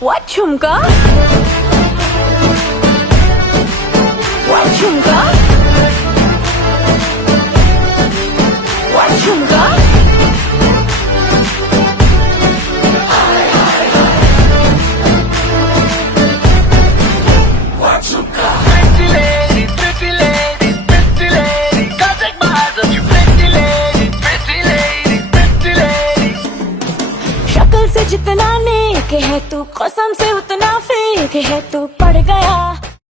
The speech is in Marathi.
What झुमका? What झुमका? What झुमका? Pretty lady, pretty lady, pretty lady, come take my eyes off you. Pretty lady, pretty lady, pretty lady. शक्ल से जितना नेक है तू, कसम से उतना फेक है तू, पड़ गया